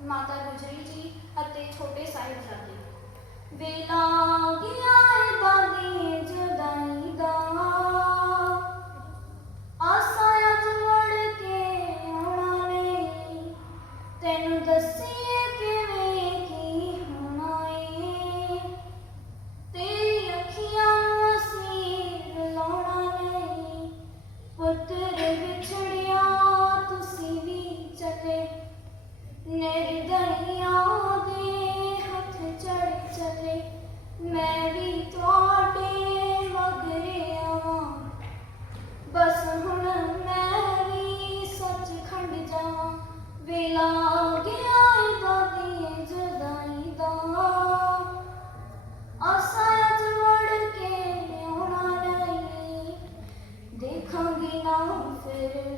ਮਾਤਾ ਗੁਜਰੀ ਜੀ ਅਤੇ ਛੋਟੇ ਸਾਹਿਬਜ਼ਾਦੇ। ਵੇਲਾ हथ चढ़ चले। मैं भी थोड़े बस हुन मैं सच खंड जावा गया बागी जुदाई दा के न्योना फिर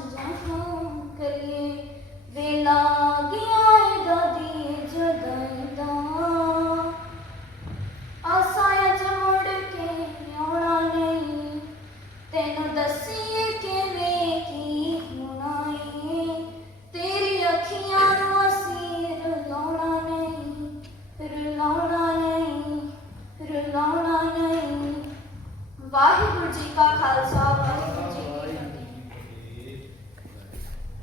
ਜਹਾਂ ਕਰੀਏ ਵੇਲਾ